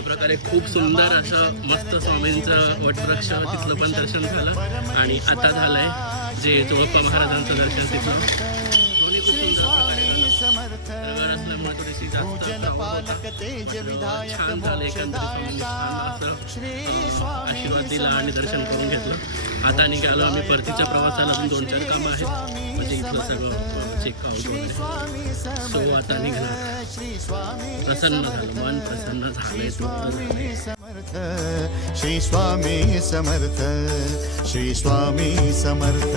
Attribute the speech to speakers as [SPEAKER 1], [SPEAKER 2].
[SPEAKER 1] अशा प्रकारे खूप सुंदर असं मस्त स्वामींचं वटवृक्ष तिथलं पण दर्शन झालं. आणि आता झालंय जे जोगप्पा महाराजांचं दर्शन तिथलं. दोन्ही खूप सुंदर प्रकारे झालं. रविवार असल्यामुळे थोडीशी जास्त crowd होता. छान झालं एकंदरीत स्वामींनी छान असं अं, आशीर्वाद दिला आणि दर्शन करून घेतलं. आता निघालो आम्ही परतीच्या प्रवासाला. अजून दोन चार कामं आहेत. म्हणजे इथलं सगळं चेकआउट वगैरे. सो आता निघणार. प्रसन्न झालं मन प्रसन्न.
[SPEAKER 2] समर्थ श्री स्वामी समर्थ श्री स्वामी समर्थ